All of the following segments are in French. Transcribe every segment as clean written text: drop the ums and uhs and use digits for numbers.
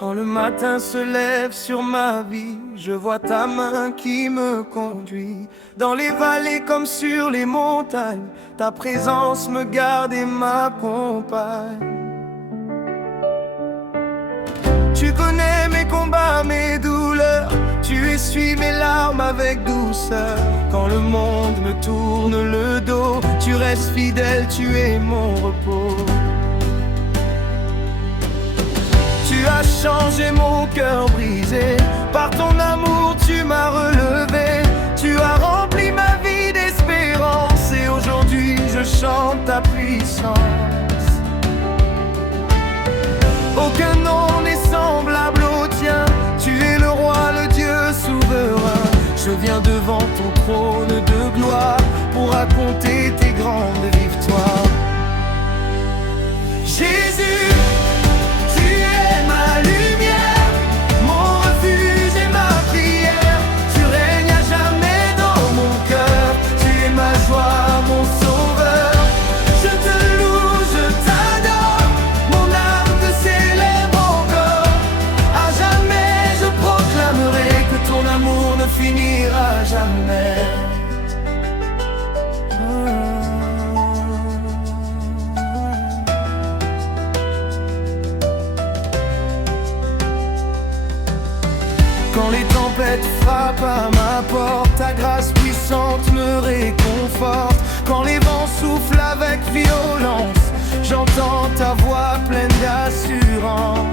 Quand le matin se lève sur ma vie, je vois ta main qui me conduit. Dans les vallées comme sur les montagnes, ta présence me garde et m'accompagne. Tu connais mes combats, mes douleurs, tu essuies mes larmes avec douceur. Quand le monde me tourne le dos, tu restes fidèle, tu es mon repos. Tu as changé mon cœur brisé, par ton amour tu m'as relevé. Tu as rempli ma vie d'espérance et aujourd'hui je chante ta puissance. Aucun nom n'est semblable au tien, tu es le roi, le Dieu souverain. Je viens devant ton trône de gloire pour raconter tes grandes victoires. Jésus, ma lumière, mon refuge et ma prière. Tu règnes à jamais dans mon cœur. Tu es ma joie, mon sauveur. Je te loue, je t'adore. Mon âme te célèbre encore. À jamais je proclamerai que ton amour ne finira jamais. Quand les tempêtes frappent à ma porte, ta grâce puissante me réconforte. Quand les vents soufflent avec violence, j'entends ta voix pleine d'assurance.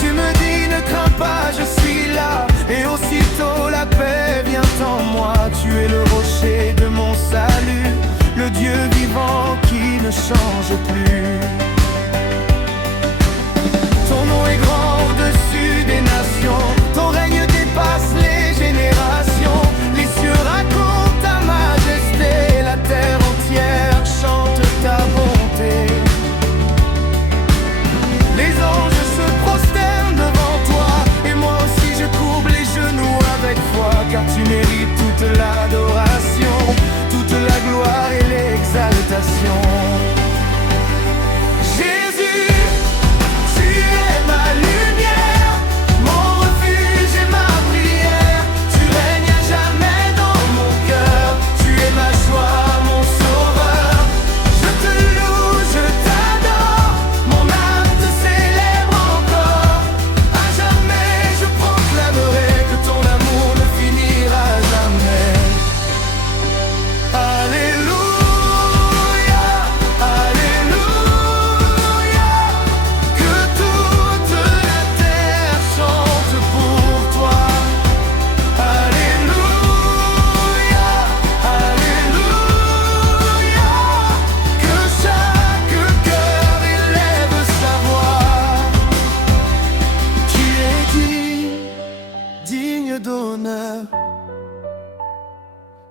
Tu me dis ne crains pas, je suis là, et aussitôt la paix vient en moi. Tu es le rocher de mon salut, le Dieu vivant qui ne change plus. Ton nom est grand au-dessus des nations, ton règne dépasse les générations. Les cieux racontent ta majesté, la terre entière chante ta bonté. Les anges se prosternent devant toi, et moi aussi je courbe les genoux avec foi. Car tu mérites toute l'adoration, toute la gloire et l'exaltation.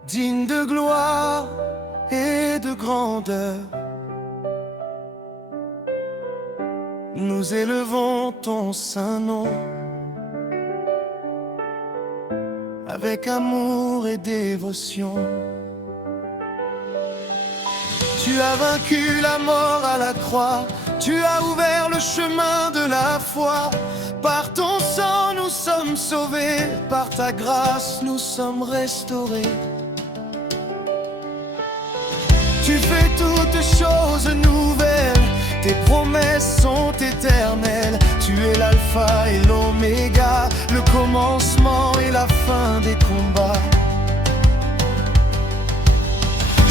Digne de gloire et de grandeur, nous élevons ton saint nom avec amour et dévotion. Tu as vaincu la mort à la croix, tu as ouvert le chemin de la foi. Par ton sang nous sommes sauvés, par ta grâce nous sommes restaurés. Tu fais toutes choses nouvelles, tes promesses sont éternelles. Tu es l'alpha et l'oméga, le commencement et la fin des combats.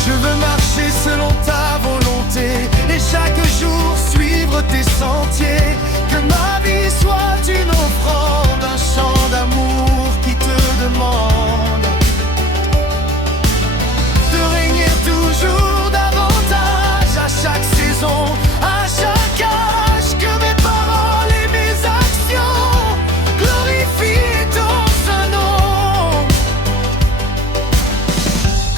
Je veux marcher selon ta volonté et chaque jour suivre tes sentiers. Que ma vie soit une offrande, un chant d'amour qui te demande de régner toujours davantage à chaque saison, à chaque âge. Que mes paroles et mes actions glorifient ton saint nom.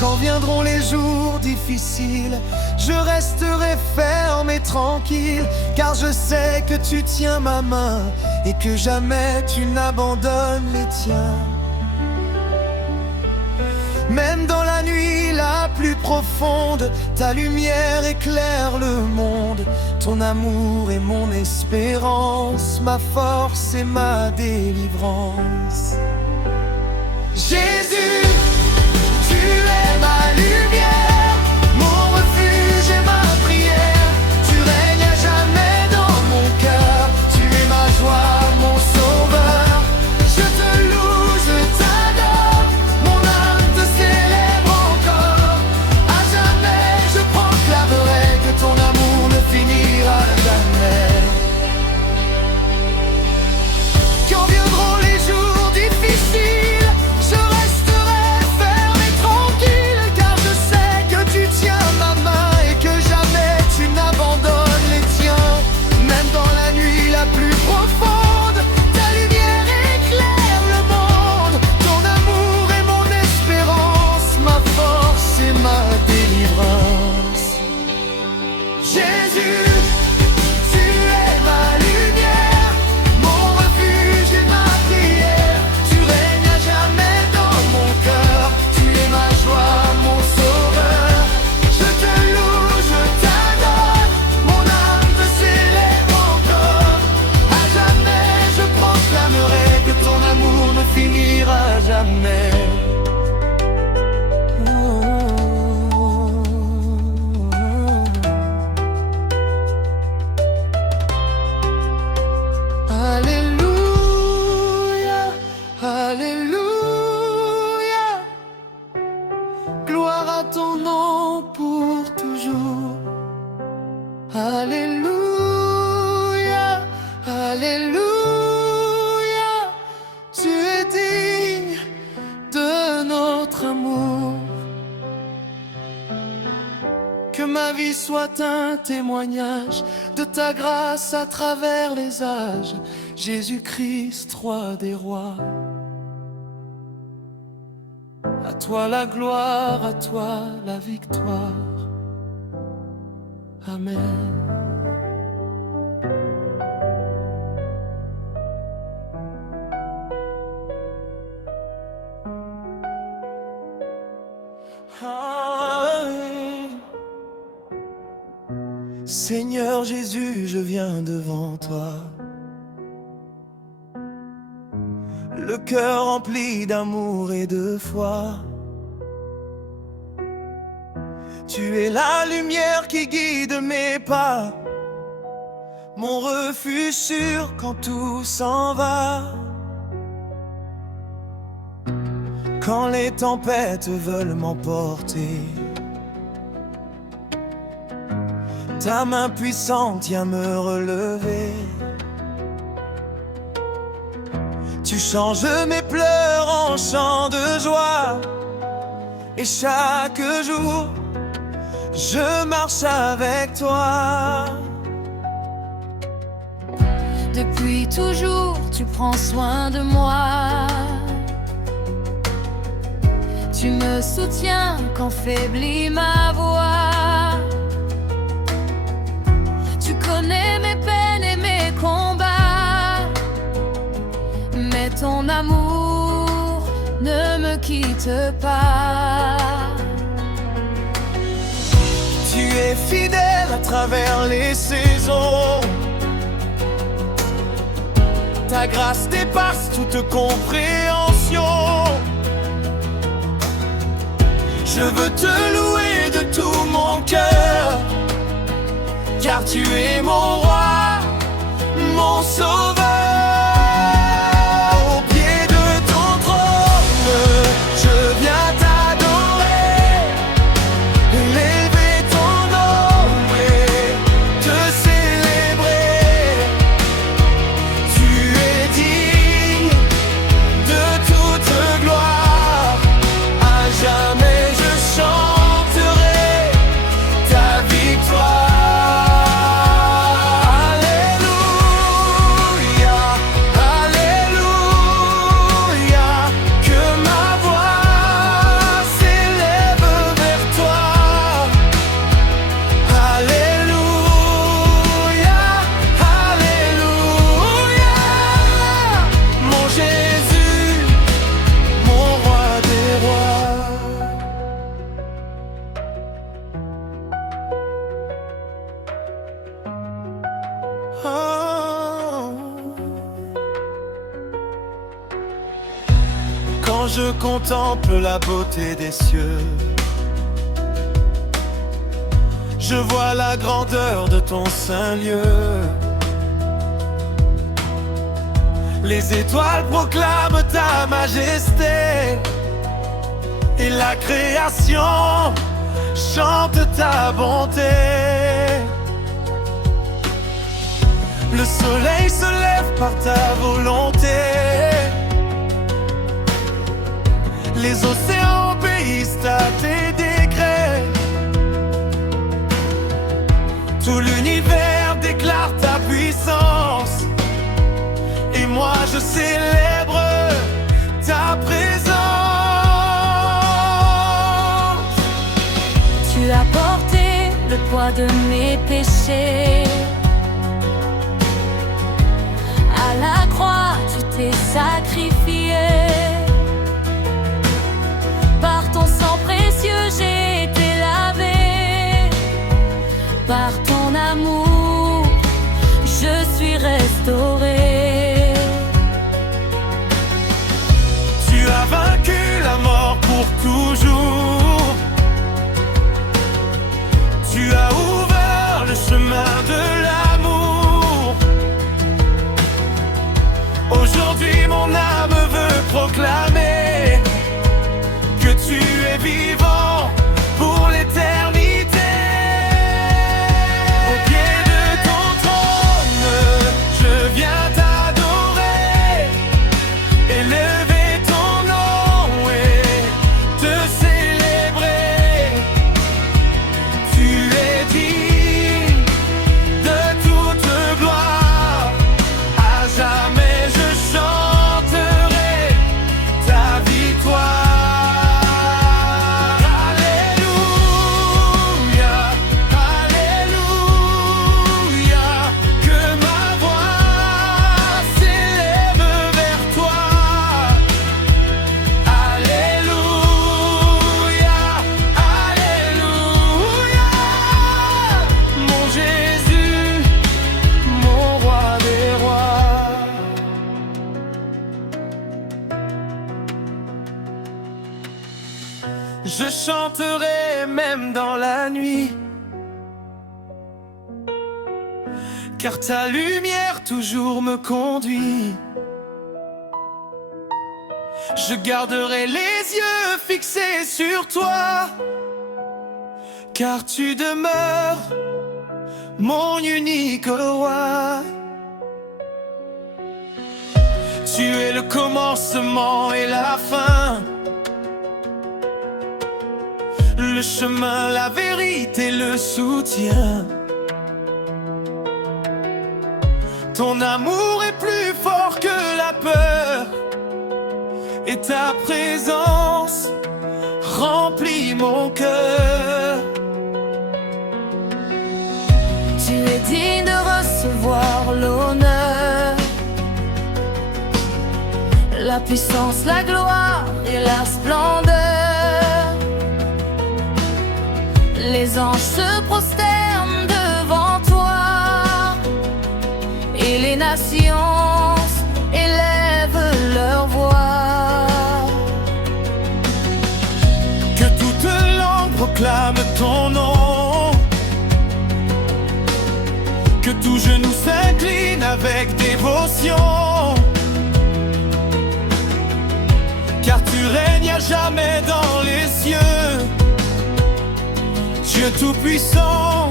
Quand viendront les jours difficiles, je resterai ferme et tranquille, car je sais que tu tiens ma main et que jamais tu n'abandonnes les tiens. Même dans la nuit la plus profonde, ta lumière éclaire le monde. Ton amour est mon espérance, ma force et ma délivrance. Jésus, tu es ma lumière, mon refuge et ma prière. Tu règnes à jamais dans mon cœur, tu es ma joie, mon sauveur. Je te loue, je t'adore, mon âme te célèbre encore. À jamais je proclamerai que ton amour ne finira jamais. Quand viendront les jours difficiles, je resterai ferme et tranquille, car je sais que tu tiens ma main et que jamais tu n'abandonnes les tiens. Même dans la nuit la plus profonde, ta lumière éclaire le monde. Ton amour est mon espérance, ma force et ma délivrance. Jésus, tu es ma lumière, mon refuge et ma prière. Tu règnes à jamais dans mon cœur, tu es ma joie, mon sauveur. Je te loue, je t'adore, mon âme te célèbre encore. À jamais je proclamerai que ton amour ne finira jamais. Alléluia, Alléluia, gloire à ton nom pour toujours. Alléluia, Alléluia, tu es digne de notre amour. Que ma vie soit un témoignage de ta grâce à travers les âges. Jésus-Christ, roi des rois. À toi la gloire, à toi la victoire. Amen. Seigneur Jésus, je viens devant toi, le cœur rempli d'amour et de foi. Tu es la lumière qui guide mes pas, mon refuge sûr quand tout s'en va. Quand les tempêtes veulent m'emporter, ta main puissante vient me relever. Tu changes mes pleurs en chants de joie, et chaque jour, je marche avec toi. Depuis toujours, tu prends soin de moi. Tu me soutiens quand faiblit ma voix. Tu connais mes peines et mes combats, mais ton amour ne me quitte pas. Tu es fidèle à travers les saisons. Ta grâce dépasse toute compréhension. Je veux te louer de tout mon cœur, car tu es mon roi, mon sauveur. Au pied de ton trône, je viens t'adorer, élever ton nom et te célébrer. Tu es digne de toute gloire, à jamais je chanterai ta victoire. Alléluia. quand je contemple la beauté des cieux. Je vois la grandeur de ton saint lieu. Les étoiles proclament ta majesté, et la création chante ta bonté. Le soleil se lève par ta volonté, les océans obéissent à tes décrets. Tout l'univers déclare ta puissance, et moi je célèbre ta présence. Tu as porté le poids de mes péchés. À la croix, tu t'es sacrifié. Par ton sang précieux, j'ai été lavé. Par ton amour, je suis restauré. Tu as vaincu la mort pour toujours. Tu as ouvert le chemin de l'amour. Aujourd'hui mon âme veut proclamer que tu es vivant pour l'éternité. Au pied de ton trône, je viens t'adorer, élever ton nom et te célébrer. Tu es digne de toute gloire, à jamais je chanterai ta victoire. Je chanterai même dans la nuit, car ta lumière toujours me conduit. Je garderai les yeux fixés sur toi, car tu demeures mon unique roi. Tu es le commencement et la fin, le chemin, la vérité, le soutien. Ton amour est plus fort que la peur, et ta présence remplit mon cœur. Tu es digne de recevoir l'honneur, la puissance, la gloire et la splendeur. Les anges se prosternent devant toi, et les nations élèvent leur voix. Que toute langue proclame ton nom, que tout genou s'incline avec dévotion, car tu règnes à jamais dans les cieux. Dieu tout-puissant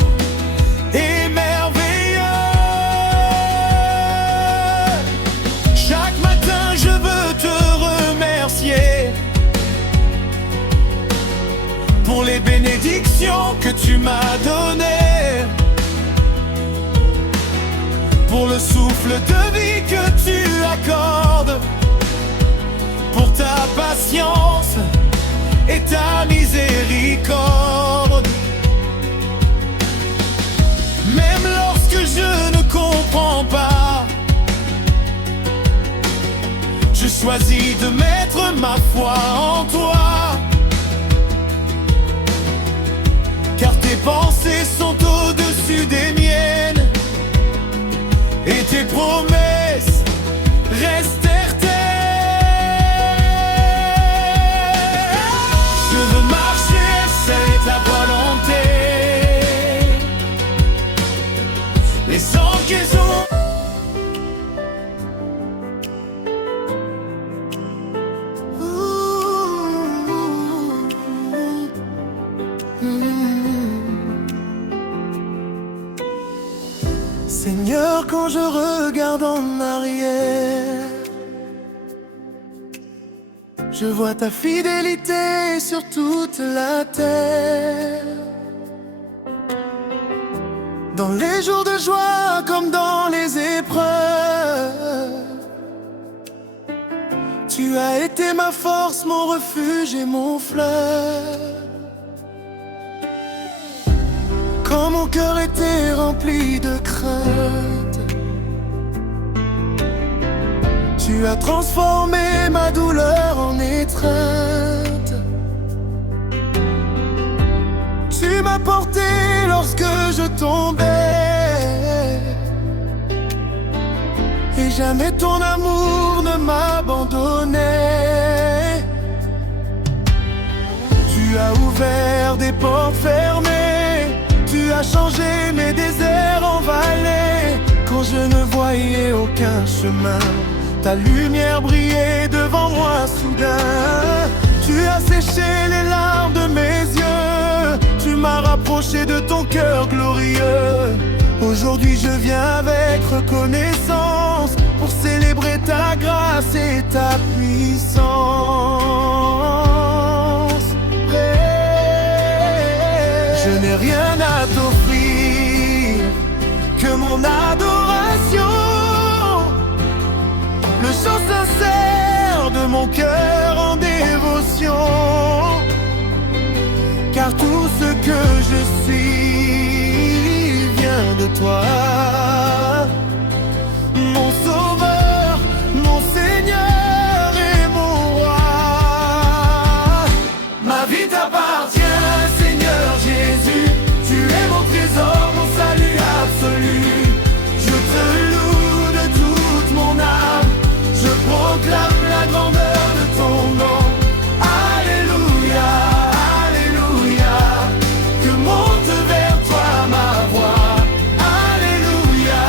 et merveilleux. Chaque matin je veux te remercier pour les bénédictions que tu m'as données, pour le souffle de vie que tu accordes, pour ta patience et ta miséricorde. Même lorsque je ne comprends pas, je choisis de mettre ma foi en toi, car tes pensées sont au-dessus des miennes, et tes promesses restent éternelles. soir quand je regarde en arrière, je vois ta fidélité sur toute la terre. Dans les jours de joie comme dans les épreuves, tu as été ma force, mon refuge et mon fleuve. Quand mon cœur était rempli de crainte, tu as transformé ma douleur en étreinte. Tu m'as porté lorsque je tombais, et jamais ton amour ne m'abandonnait. Tu as ouvert des portes fermées, tu as changé mes déserts en vallées. Quand je ne voyais aucun chemin, ta lumière brillait devant moi soudain. Tu as séché les larmes de mes yeux, tu m'as rapproché de ton cœur glorieux. Aujourd'hui je viens avec reconnaissance pour célébrer ta grâce et ta puissance. Je n'ai rien à t'offrir que mon adoration, le chant sincère de mon cœur en dévotion. Car tout ce que je suis vient de toi, mon sauveur, mon Seigneur et mon roi. Ma vie t'appartient, Seigneur Jésus, tu es mon trésor, mon salut absolu. Je te loue de toute mon âme, je proclame la grandeur de ton nom. Alléluia, Alléluia, que monte vers toi ma voix. Alléluia,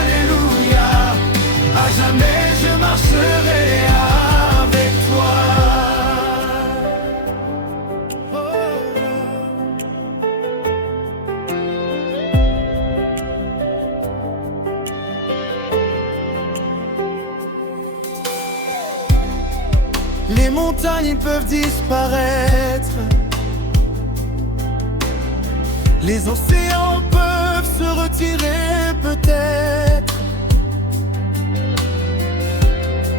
Alléluia, à jamais je marcherai avec toi. Les montagnes peuvent disparaître, les océans peuvent se retirer peut-être,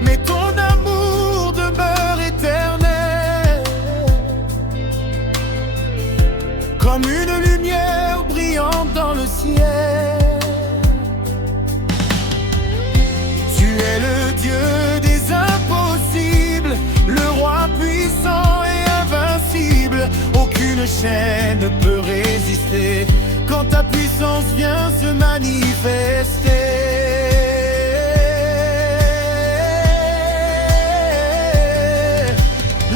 mais ton amour demeure éternel, comme une lumière brillante dans le ciel. Tu es le Dieu des impossibles, le roi puissant et invincible. Aucune chaîne ne peut résister quand ta puissance vient se manifester.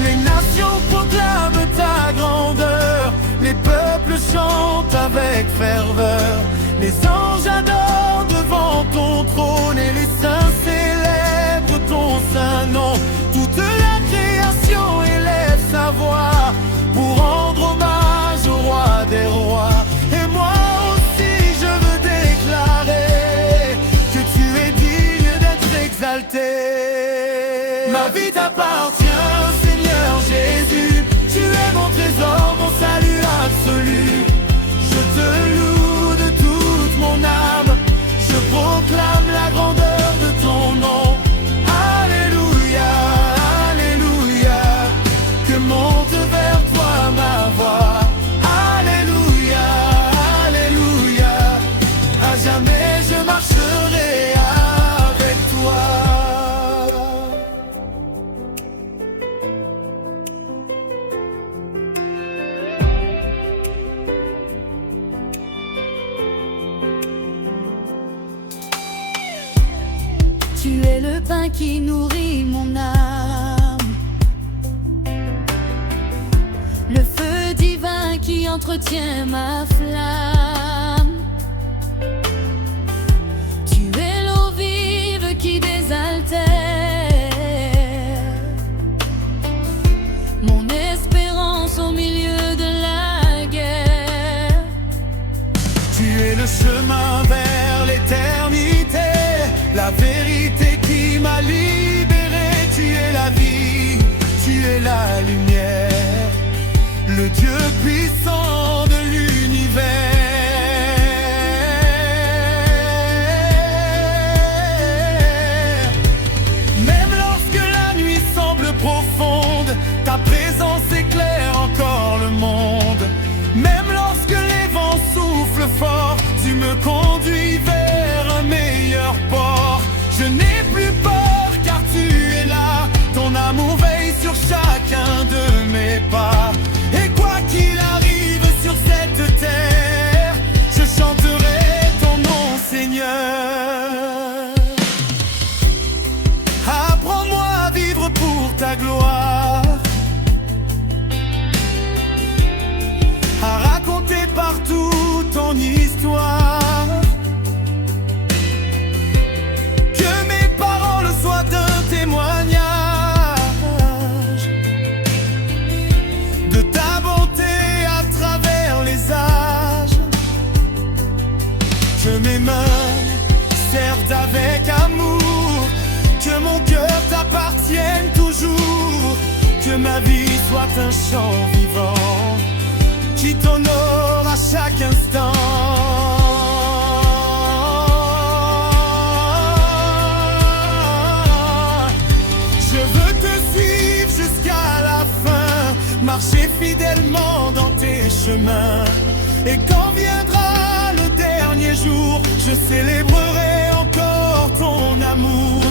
Les nations proclament ta grandeur, les peuples chantent avec ferveur. Les anges adorent devant ton trône et les saints célèbrent ton saint nom. Toute la création élève sa voix pour rendre hommage au roi des rois. Et moi aussi je veux déclarer que tu es digne d'être exalté. Ma vie t'appartient, Seigneur Jésus, tu es mon trésor, mon salut absolu. Je te loue de toute mon âme, je proclame la grandeur de ton nom. Alléluia, Alléluia, que monte vers toi ma voix. Alléluia, Alléluia, à jamais je marcherai avec toi. Tu es le pain qui nourrit mon âme, le feu divin qui entretient ma flamme. Tu es l'eau vive qui désaltère mon espérance au milieu de la guerre. Tu es le chemin vers l'éternité, es la lumière, le Dieu puissant de l'univers. Même lorsque la nuit semble profonde, ta présence éclaire encore le monde. Même lorsque les vents soufflent fort, tu me conduis vers un meilleur port. Je n'ai plus peur car tu es là, ton amour veille sur chacun de mes pas. Et quoi qu'il arrive sur cette terre, je chanterai ton nom, Seigneur. Apprends-moi à vivre pour ta gloire, à raconter partout ton histoire. Que mes paroles soient un témoignage de ta bonté à travers les âges. Que mes mains servent avec amour, que mon cœur t'appartienne toujours. Que ma vie soit un chant vivant qui t'honore à chaque instant. Je veux te suivre jusqu'à la fin, marcher fidèlement dans tes chemins. Et quand viendra le dernier jour, je célébrerai encore ton amour.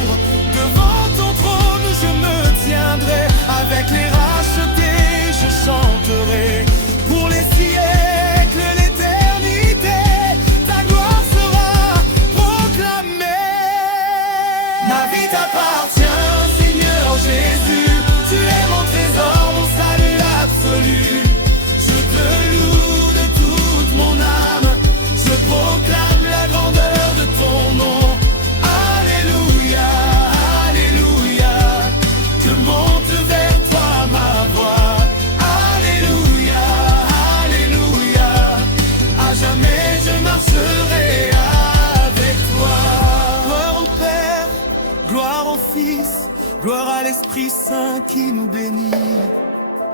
Devant ton trône je me tiendrai, avec les rachetés je chanterai. Pour les siècles, l'éternité, ta gloire sera proclamée. Ma vie t'appartient, Seigneur Jésus. Tu es mon trésor, mon salut absolu. Je te loue de toute mon âme, je proclame la grandeur de ton nom. Alléluia, alléluia, que monte vers toi ma voix. Alléluia, alléluia, à jamais je marcherai avec toi. Gloire au Père, gloire au Fils, gloire à l'Esprit Saint qui nous bénit.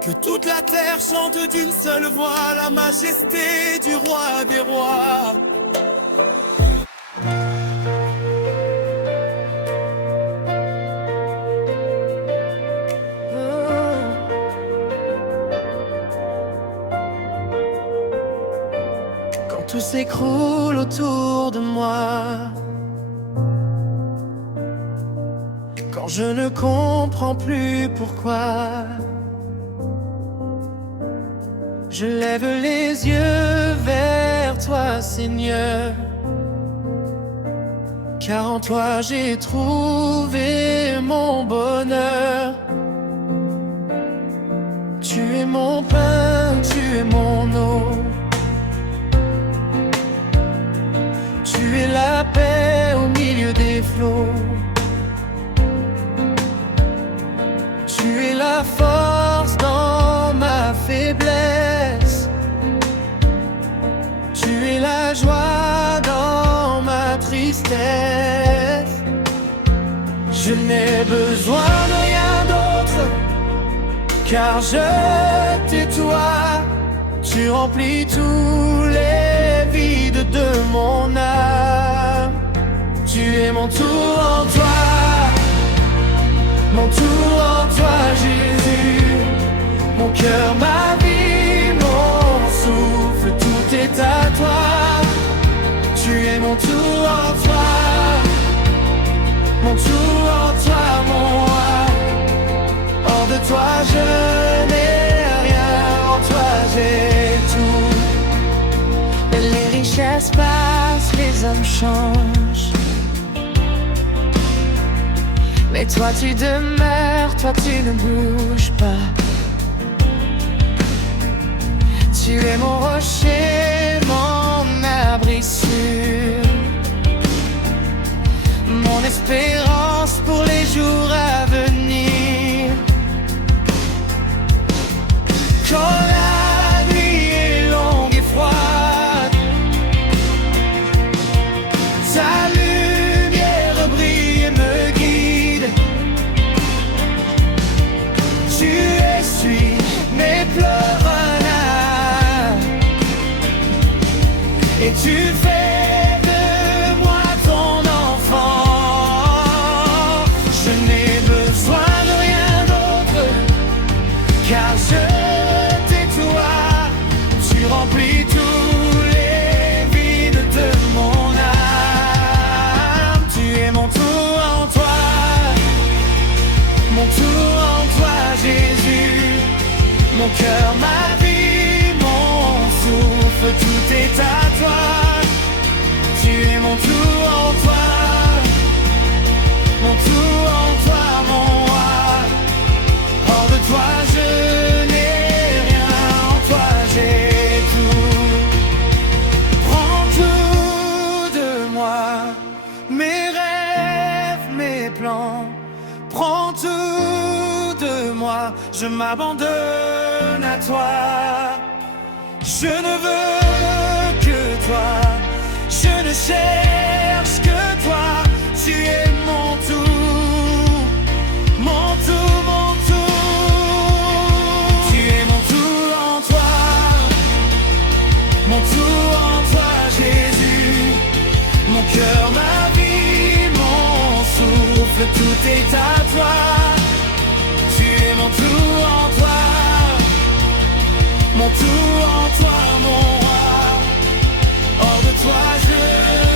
Que toute la terre chante d'une seule voix la majesté du roi des rois. Quand tout s'écroule autour de moi, quand je ne comprends plus pourquoi, je lève les yeux vers toi, Seigneur, car en toi j'ai trouvé mon bonheur. Tu es mon pain, tu es mon eau, tu es la paix au milieu des flots. Tu es la force dans ma faiblesse, tu es la joie dans ma tristesse. Je n'ai besoin de rien d'autre, car je t'ai toi. Tu remplis tous les vides de mon âme. Tu es mon tout en toi, mon tout en toi Jésus. Mon cœur, ma vie, mon souffle, tout est à toi. Tu es mon tout en toi, mon tout en toi, mon roi. Hors de toi je n'ai rien, en toi j'ai tout. Les richesses passent, les hommes changent, mais toi tu demeures, toi tu ne bouges pas. Tu es mon rocher, mon abri sûr, mon espérance pour les jours à venir. Quand la nuit est longue et froide, ta lumière brille et me guide. Tu et tu fais de moi ton enfant. Je n'ai besoin de rien d'autre, car je t'ai toi. Tu remplis tous les vides de mon âme. Tu es mon tout en toi, mon tout en toi, Jésus. Mon cœur, ma vie, mon souffle, tout est à toi. Tu es mon tout en toi, mon tout en toi, mon roi. Hors de toi, je n'ai rien, en toi, j'ai tout. Prends tout de moi, mes rêves, mes plans. Prends tout de moi, je m'abandonne à toi. Je ne veux que toi, je ne cherche que toi. Tu es mon tout, mon tout, mon tout. Tu es mon tout en toi, mon tout en toi, Jésus. Mon cœur, ma vie, mon souffle, tout est à toi. Tu es mon tout en toi, mon tout en toi, mon roi. Hors de toi, je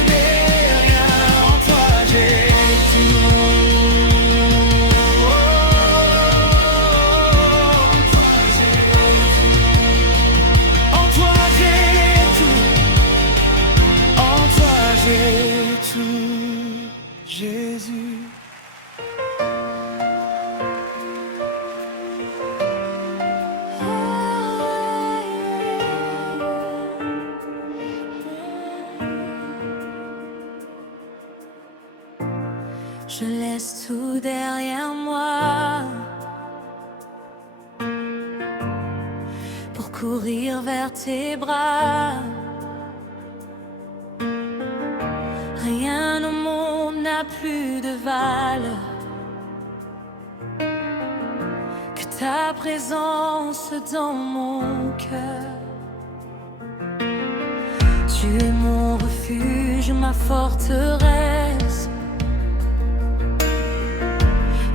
n'ai rien, en toi, j'ai tout. En toi, j'ai tout. En toi, j'ai tout, Jésus. Je laisse tout derrière moi pour courir vers tes bras. Rien au monde n'a plus de valeur que ta présence dans mon cœur. Tu es mon refuge, ma forteresse.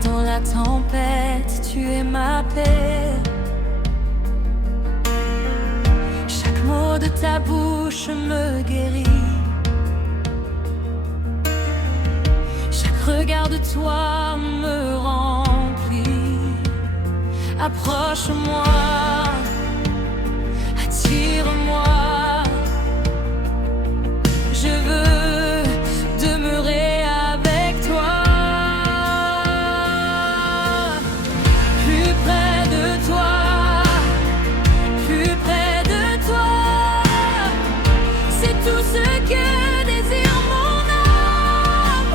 Dans la tempête, tu es ma paix. Chaque mot de ta bouche me guérit. Chaque regard de toi me remplit. Approche-moi, attire-moi. Je veux demeurer avec toi. Plus près de toi, plus près de toi. C'est tout ce que désire mon âme.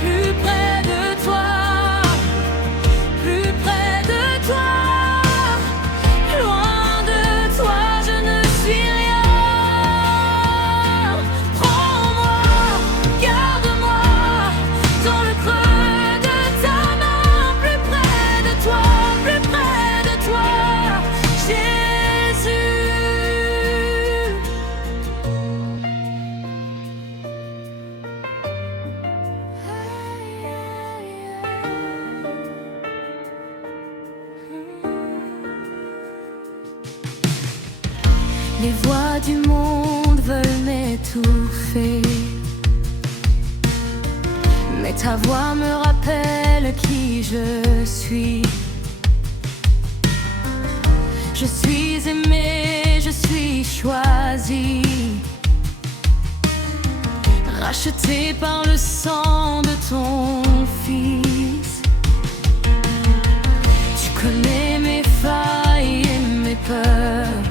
Plus près de toi, plus près de toi. Loin de toi, je ne suis rien. Prends-moi, garde-moi dans le creux de ta main. Plus près de toi, plus près de toi, Jésus. Les voix du monde veulent m'étouffer, mais ta voix me rappelle qui je suis. Je suis aimé, je suis choisi, racheté par le sang de ton Fils. Tu connais mes failles et mes peurs,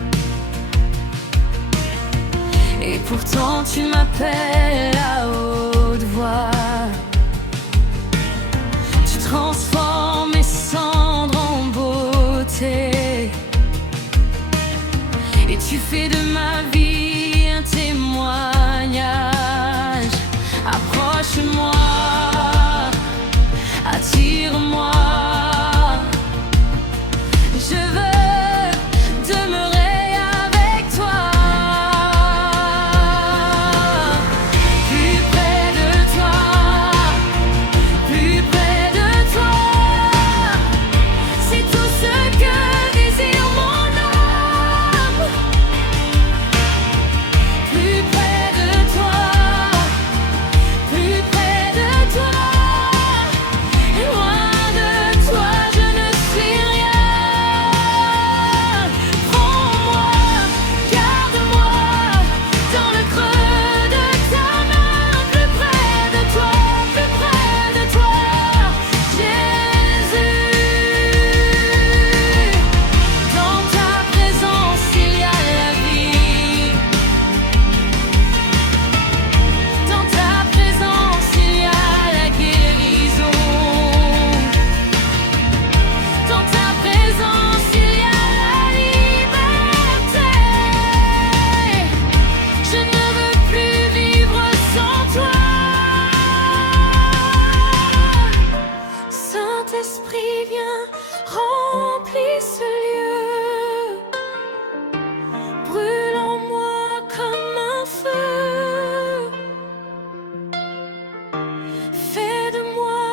et pourtant tu m'appelles à haute voix. Tu transformes mes cendres en beauté, et tu fais de ma vie un témoignage. Approche-moi, attire-moi. Je veux demeurer avec toi. Saint-Esprit, viens, remplis ce lieu. Brûle en moi comme un feu. Fais de moi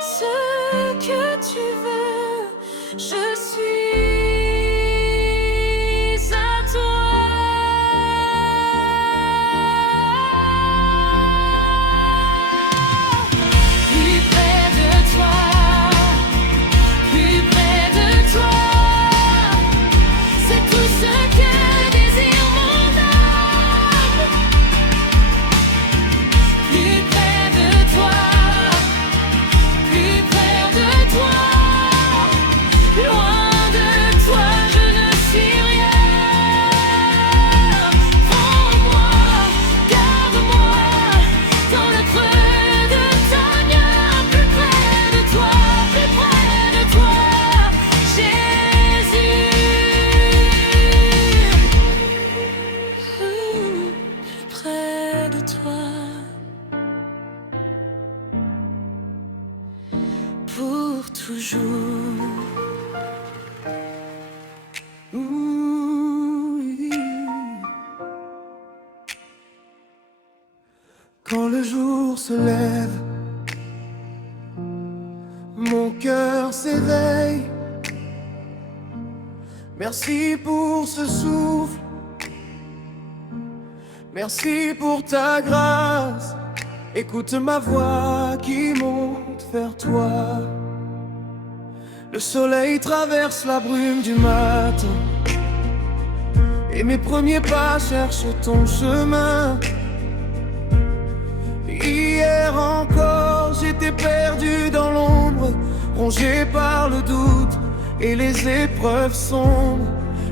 ce que tu veux. Je suis à toi. Plus près de toi, plus près de toi. C'est tout ce que désire mon âme. Plus près de toi, plus près de toi. Loin de toi, je ne suis rien. Prends-moi, garde-moi dans le creux de ta main. Plus près de toi, plus près de toi, Jésus. Plus près de toi, pour toujours. Quand le jour se lève, mon cœur s'éveille. Merci pour ce souffle, merci pour ta grâce. Écoute ma voix qui monte vers toi. Le soleil traverse la brume du matin et mes premiers pas cherchent ton chemin. Hier encore, j'étais perdu dans l'ombre, rongé par le doute et les épreuves sombres.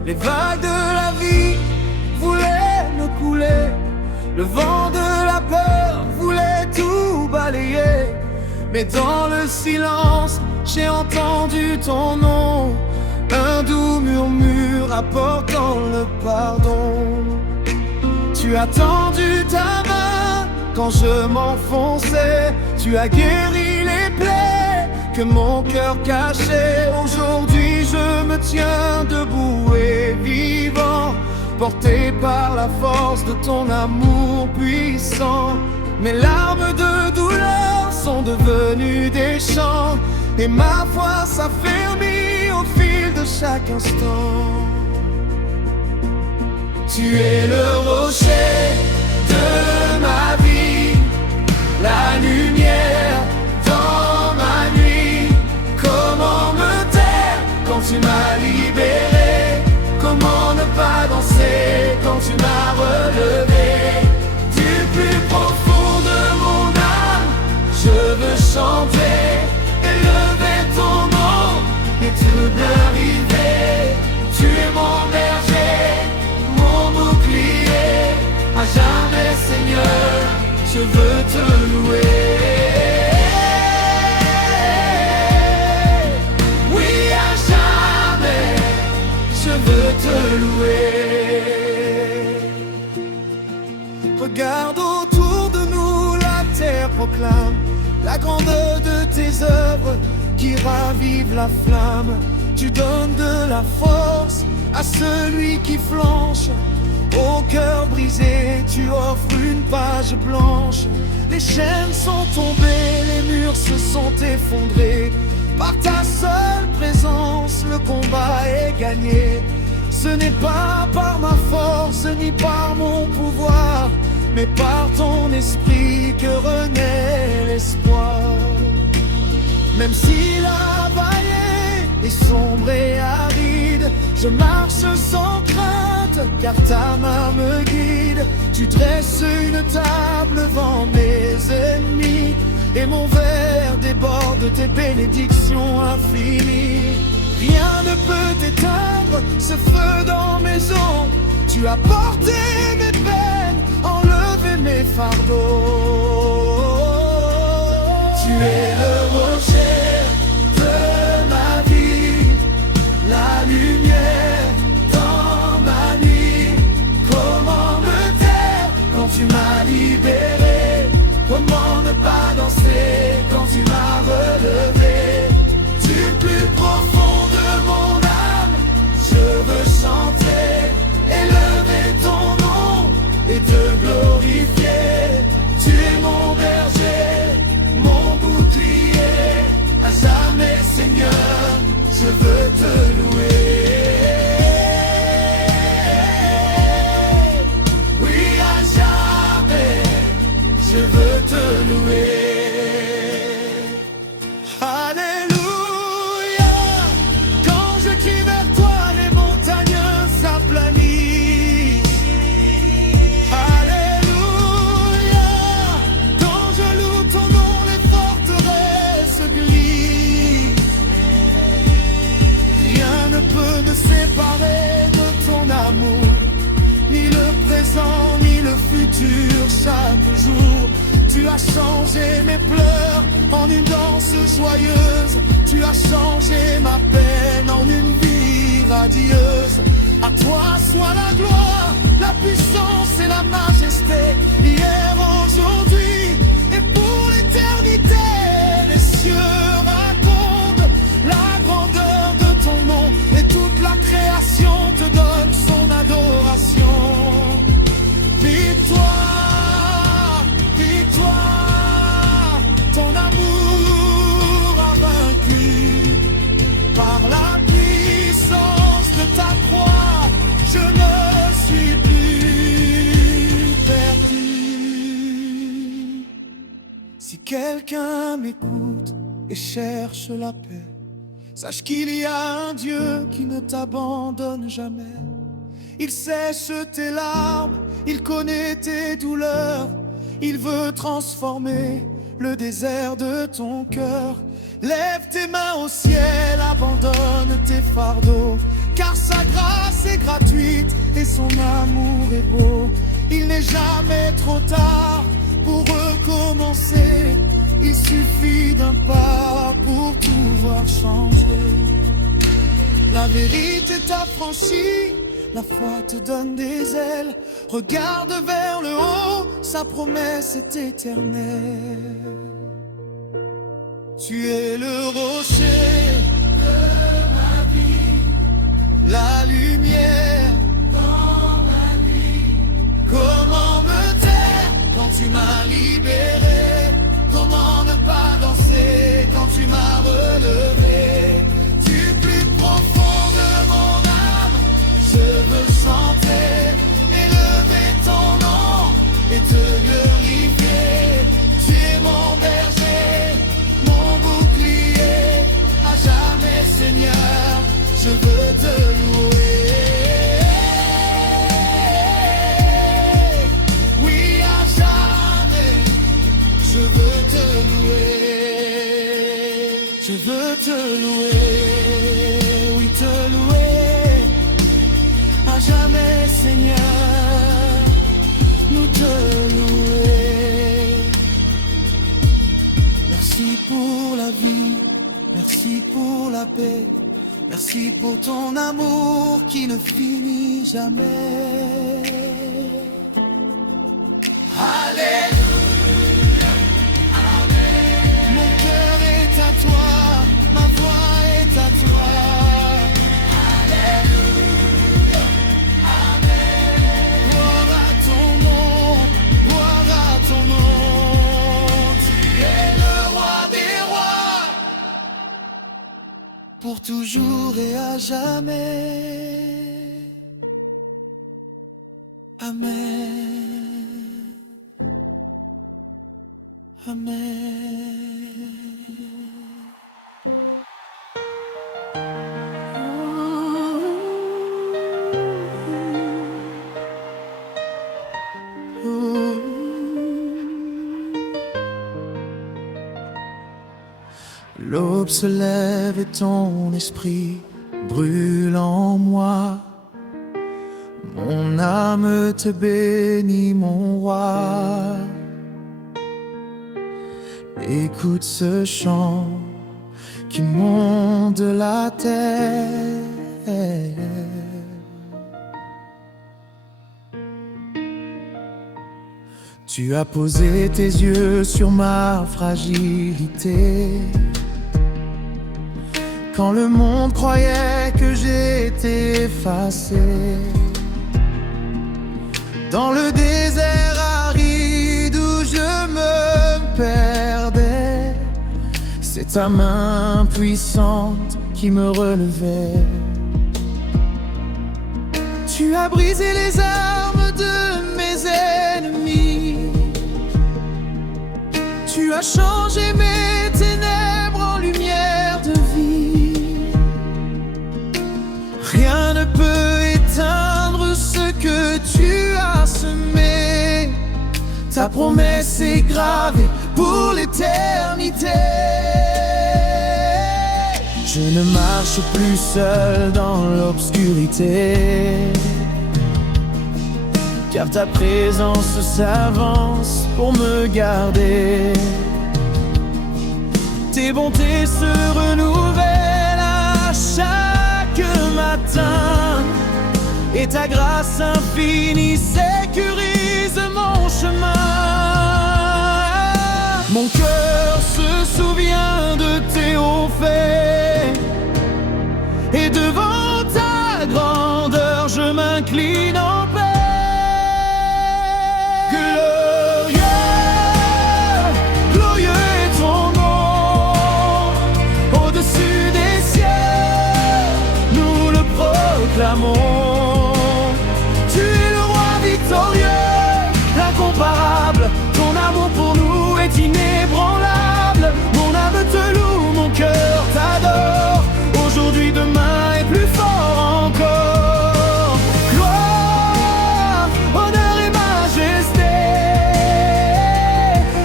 Les vagues de la vie voulaient me couler, le vent de la peur voulait tout balayer. Mais dans le silence, j'ai entendu ton nom, un doux murmure apportant le pardon. Tu as tendu ta main quand je m'enfonçais, tu as guéri les plaies que mon cœur cachait. Aujourd'hui je me tiens debout et vivant, porté par la force de ton amour puissant. Mes larmes de douleur sont devenues des chants et ma foi s'affermit au fil de chaque instant. Tu es le rocher de ma vie, la lumière dans ma nuit. Comment me taire quand tu m'as libéré? Comment ne pas danser quand tu m'as relevé? Du plus profond de mon âme, je veux chanter, élever ton nom et tout arriver. Tu es mon berger, mon bouclier, à jamais Seigneur, je veux te louer. Oui, à jamais, je veux te louer. Regarde autour de nous, la terre proclame la grandeur de tes œuvres qui ravivent la flamme. Tu donnes de la force à celui qui flanche. Au cœur brisé, tu offres une page blanche. Les chaînes sont tombées, les murs se sont effondrés. Par ta seule présence, le combat est gagné. Ce n'est pas par ma force ni par mon pouvoir, mais par ton esprit que renaît l'espoir. Même si la vallée est sombre et aride, je marche sans crainte, car ta main me guide. Tu dresses une table devant mes ennemis, et mon verre déborde de tes bénédictions infinies. Rien ne peut éteindre ce feu dans mes os. Tu as porté mes peines, enlevé mes fardeaux. Tu es le rocher de ma vie, la lumière dans ma nuit. Comment me taire quand tu m'as libéré? Comment ne pas danser quand tu m'as relevé? je veux te louer. Oui, à jamais, je veux te louer. Alléluia, quand je crie vers toi, les montagnes s'aplanissent. Alléluia, quand je loue ton nom, les forteresses glissent. Rien ne peut me séparer de ton amour, ni le présent, ni le futur. Chaque jour, tu as changé mes pleurs en une danse joyeuse. Tu as changé ma peine en une vie radieuse. À toi soit la gloire, la puissance et la majesté, hier, aujourd'hui et pour l'éternité. Les cieux racontent la grandeur de ton nom et toute la création te donne son adoration. Victoire, victoire, ton amour a vaincu. Par la puissance de ta croix, je ne suis plus perdu. Si quelqu'un m'écoute et cherche la paix, sache qu'il y a un Dieu qui ne t'abandonne jamais. Il sèche tes larmes, il connaît tes douleurs. Il veut transformer le désert de ton cœur. Lève tes mains au ciel, abandonne tes fardeaux, car sa grâce est gratuite et son amour est beau. Il n'est jamais trop tard pour recommencer. Il suffit d'un pas pour tout voir changer. La vérité t'a franchi, la foi te donne des ailes. Regarde vers le haut, sa promesse est éternelle. Tu es le rocher de ma vie, la lumière dans ma nuit. Comment me taire quand tu m'as libéré? Comment ne pas danser quand tu m'as relevé? Du plus profond de mon âme, je veux chanter, élever ton nom et te glorifier. Tu es mon berger, mon bouclier, à jamais Seigneur, je veux te louer. Oui, à jamais, je veux te louer. Je veux te louer, oui te louer. À jamais Seigneur, nous te louer. Merci pour la vie, merci pour la paix, merci pour ton amour qui ne finit jamais. Alléluia, amen. Mon cœur est à toi, ma voix est à toi. Alléluia, amen. Gloire à ton nom, gloire à ton nom. Tu es le roi des rois, pour toujours et à jamais. Amen. Amen. L'aube se lève et ton esprit brûle en moi. Mon âme te bénit, mon roi. Écoute ce chant qui monte de la terre. Tu as posé tes yeux sur ma fragilité. Quand le monde croyait que j'étais effacé, dans le désert aride où je me perdais, c'est ta main puissante qui me relevait. Tu as brisé les armes de mes ennemis. Tu as changé mes ténèbres en lumière de vie. Rien ne peut éteindre ce que tu as semé. Ta promesse est gravée pour l'éternité. Je ne marche plus seul dans l'obscurité, car ta présence s'avance pour me garder. Tes bontés se renouvellent à chaque matin, et ta grâce infinie sécurise mon chemin. Mon cœur se souvient de tes hauts faits, et devant ta grandeur je m'incline en paix. Glorieux, glorieux est ton nom, au-dessus des cieux, nous le proclamons. Tu es le roi victorieux, l'incomparable, ton amour pour nous est inébranlable. Mon âme te loue, mon cœur t'adore, aujourd'hui, demain et plus fort encore. Gloire, honneur et majesté,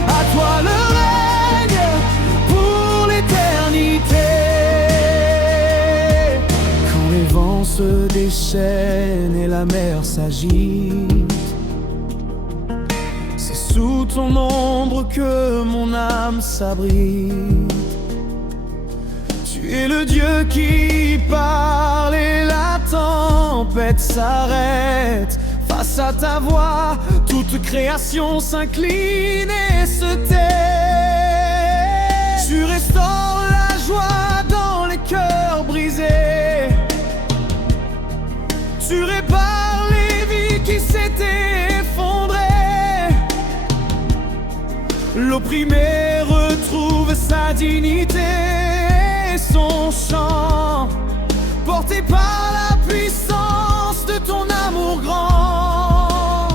à toi le règne pour l'éternité. Quand les vents se déchaînent et la mer s'agite, c'est sous ton ombre que mon âme s'abrite. Tu es le Dieu qui parle et la tempête s'arrête. Face à ta voix, toute création s'incline et se tait. Tu restaures la joie dans les cœurs brisés. Tu répares les vies qui s'étaient effondrées. L'opprimé retrouve sa dignité, son chant, porté par la puissance de ton amour grand.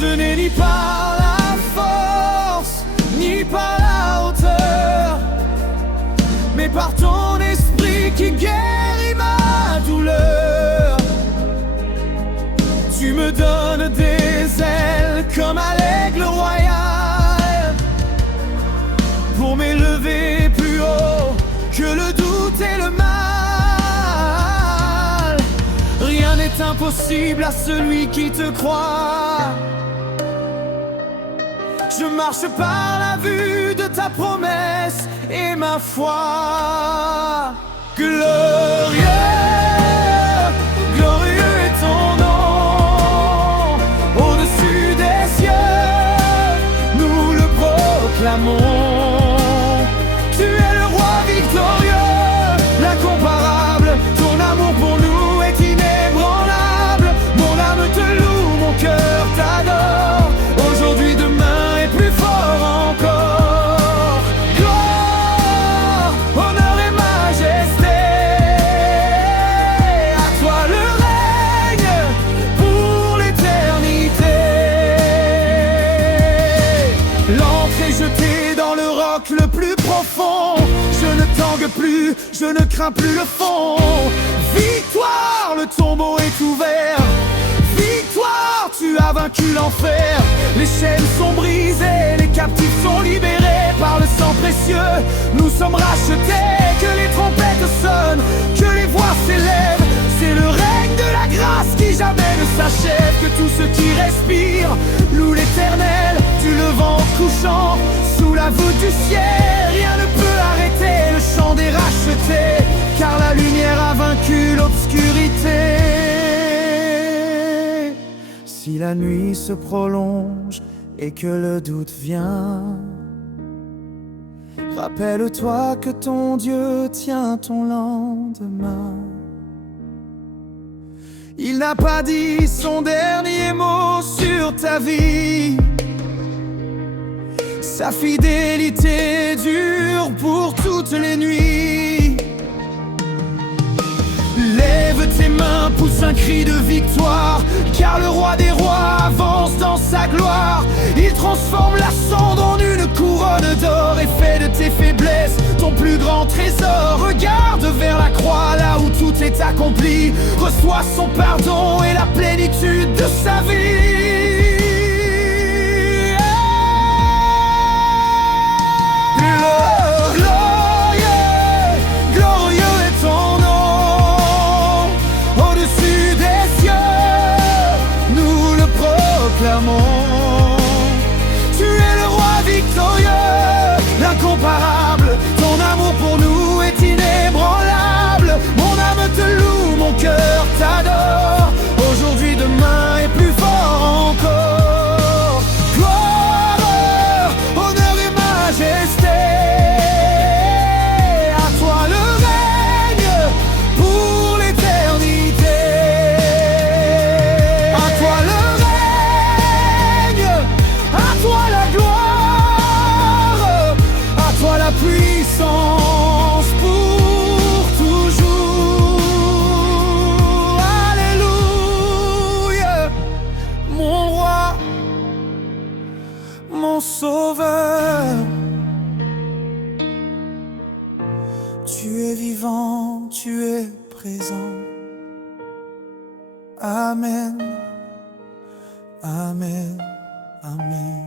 Ce n'est ni par la force, ni par la hauteur, mais par ton esprit qui guérit ma douleur. Tu me donnes des ailes comme à l'aigle royal, pour m'élever plus haut que le doute et le mal. Rien n'est impossible à celui qui te croit. Je marche par la vue de ta promesse et ma foi. Glorieux, glorieux est ton nom, au-dessus des cieux, nous le proclamons. Tu es le roi victorieux, l'incomparable, ton amour pour nous est inébranlable. Mon âme te loue, mon cœur t'adore, aujourd'hui, demain et plus fort encore. Gloire, honneur et majesté, à toi le règne pour l'éternité. L'encre est jetée dans le roc le plus profond. Je ne tangue plus, je ne crains plus le fond. Victoire, le tombeau est ouvert. Victoire, tu as vaincu l'enfer. Les chaînes sont brisées, les captifs sont libérés par le sang précieux. Nous sommes rachetés, que les trompettes sonnent, que les voix s'élèvent. C'est le règne de la grâce qui jamais ne s'achève. Que tous ceux qui respirent louent l'éternel. Du levant au couchant, sous la voûte du ciel, rien ne peut arrêter le chant des rachetés, car la lumière a vaincu l'obscurité. Si la nuit se prolonge et que le doute vient, rappelle-toi que ton Dieu tient ton lendemain. Il n'a pas dit son dernier mot sur ta vie. Sa fidélité dure pour toutes les nuits. un cri de victoire, car le roi des rois avance dans sa gloire. Il transforme la cendre en une couronne d'or et fait de tes faiblesses ton plus grand trésor. Regarde vers la croix, là où tout est accompli. Reçois son pardon et la plénitude de sa vie. Tu es le roi victorieux, l'incomparable. Ton amour pour nous est inébranlable. Mon âme te loue, mon cœur t'adore. Aujourd'hui, demain et plus fort encore. Gloire, honneur et majesté. À toi le règne pour l'éternité. À toi le puissance pour toujours. Alléluia. Mon roi, mon sauveur. Tu es vivant, tu es présent. Amen, amen, amen.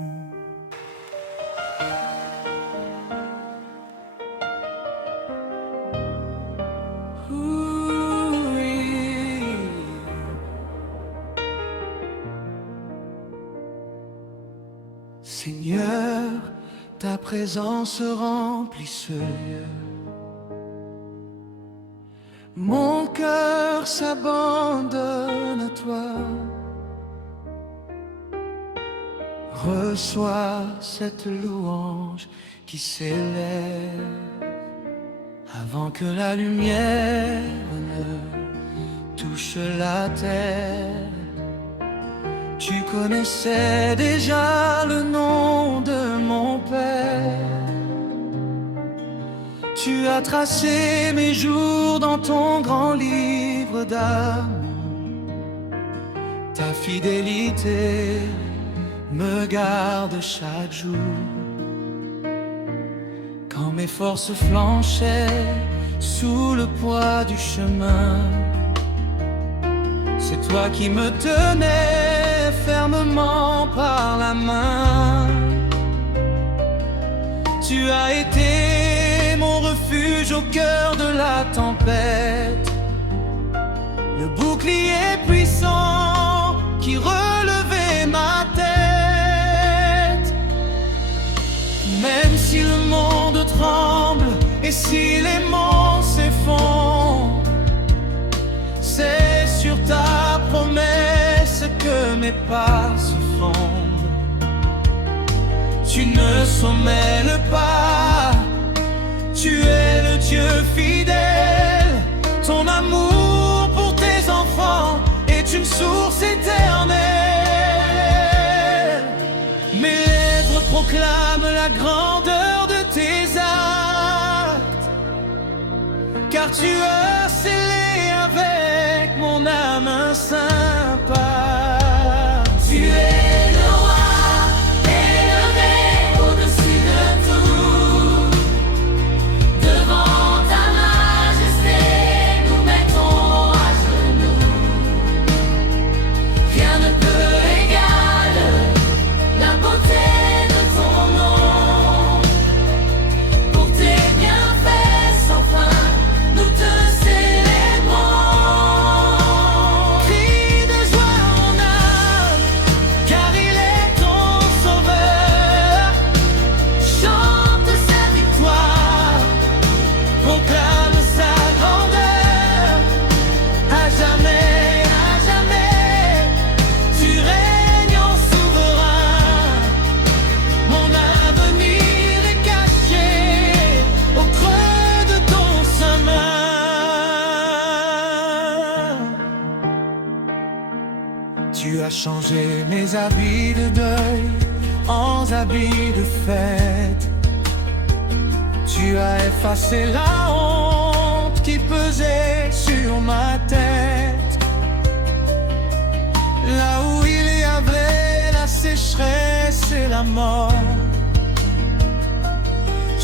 Seigneur, ta présence remplit ce lieu. Mon cœur s'abandonne à toi. Reçois cette louange qui s'élève avant que la lumière ne touche la terre. Tu connaissais déjà le nom de mon Père. Tu as tracé mes jours dans ton grand livre d'amour. Ta fidélité me garde chaque jour. Quand mes forces flanchaient sous le poids du chemin, c'est toi qui me tenais fermement par la main. Tu as été mon refuge au cœur de la tempête, le bouclier puissant qui relevait ma tête. Même si le monde tremble et si les monts s'effondrent, c'est sur ta promesse que mes pas se fondent. Tu ne sommelles pas, tu es le Dieu fidèle. Ton amour pour tes enfants est une source éternelle. Mes lèvres proclament la grandeur de tes actes, car tu as scellé avec mon âme un saint pacte. Tu es le roi élevé au-dessus de tout. Devant ta majesté, nous mettons à genoux. Rien ne peut égaler la beauté de ton nom. Pour tes bienfaits sans fin, nous te célébrons. Crie de joie en âme, car il est ton sauveur. Chante sa victoire, proclame sa grandeur. À jamais, tu règnes en souverain. Mon avenir est caché au creux de ton sein main. Tu as changé mes habits de deuil en habits de fête. Tu as effacé la honte qui pesait sur ma tête. la mort.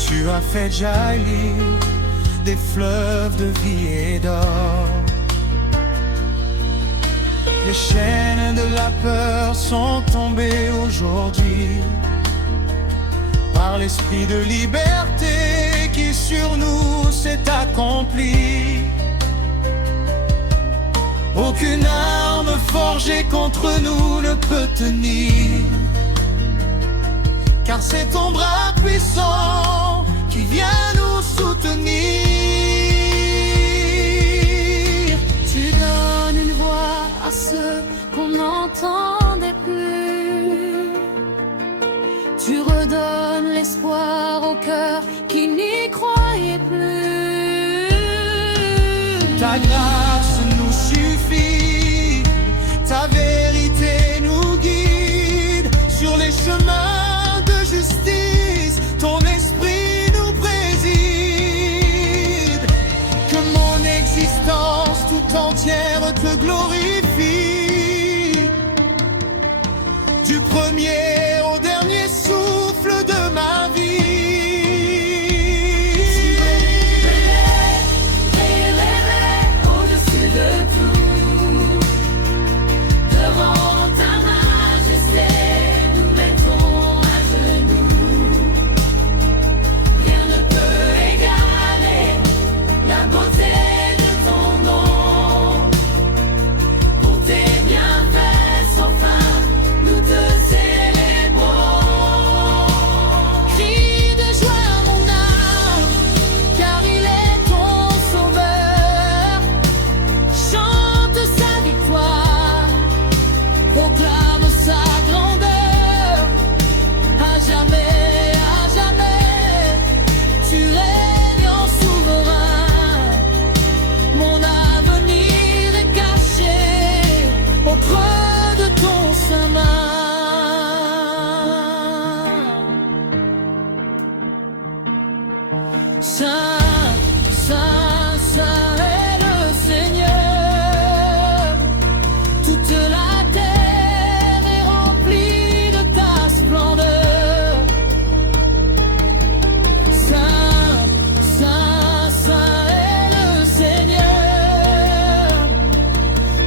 Tu as fait jaillir des fleuves de vie et d'or. Les chaînes de la peur sont tombées aujourd'hui par l'esprit de liberté qui sur nous s'est accompli. Aucune arme forgée contre nous ne peut tenir, car c'est ton bras puissant qui vient nous soutenir. Tu donnes une voix à ceux qu'on n'entendait plus. Tu redonnes l'espoir au cœur qui n'y croyait plus. Ta grâce nous suffit, ta vérité nous guide sur les chemins de justice. Ton esprit nous préside. Que mon existence tout entière te glorifie. Du premier au dernier souffle de ma vie. Au-dessus de tout, devant ta majesté, nous mettons à genoux. Rien ne peut égaler la beauté de ton nom. Pour tes bienfaits sans fin, nous te célébrons. Crie de joie mon âme, car il est ton sauveur. Chante sa victoire, proclame sa grandeur. À jamais, tu règnes en souverain. Mon avenir est caché au creux de ton chemin. Saint, Saint, Saint est le Seigneur. Toute la terre est remplie de ta splendeur. Saint, Saint, Saint est le Seigneur.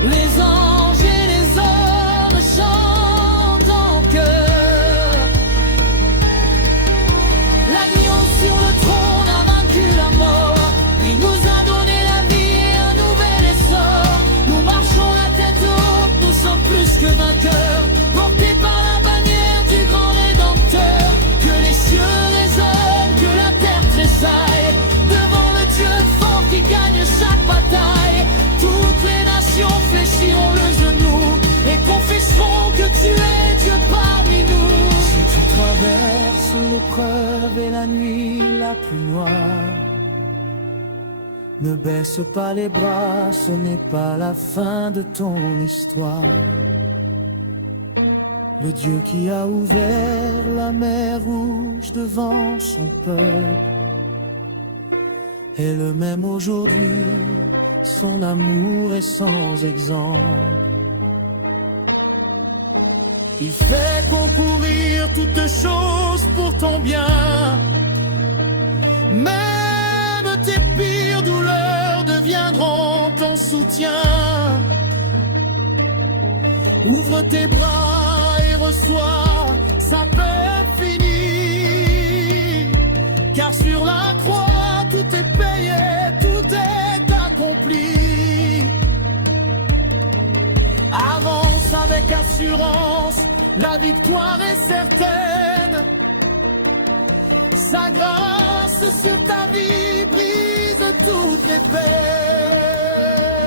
Les anges et les hommes chantent en chœur. L'agneau sur le trône a vaincu la mort. Il nous a donné la vie et un nouvel essor. Nous marchons la tête haute, nous sommes plus que vainqueurs. Portés par la bannière du grand Rédempteur. Que les cieux résonnent, que la terre tressaille devant le Dieu fort qui gagne chaque bataille. Toutes les nations fléchiront le genou et confesseront que tu es Dieu parmi nous. Si tu traverses l'épreuve et la nuit la plus noire, ne baisse pas les bras, ce n'est pas la fin de ton histoire. Le Dieu qui a ouvert la mer Rouge devant son peuple est le même aujourd'hui, son amour est sans exemple. Il fait concourir toutes choses pour ton bien. Même tes pires douleurs deviendront ton soutien. Ouvre tes bras et reçois sa paix infinie. Car sur la croix tout est payé, tout est accompli. Avance avec assurance, la victoire est certaine. Sa grâce sur ta vie brise toutes les peines.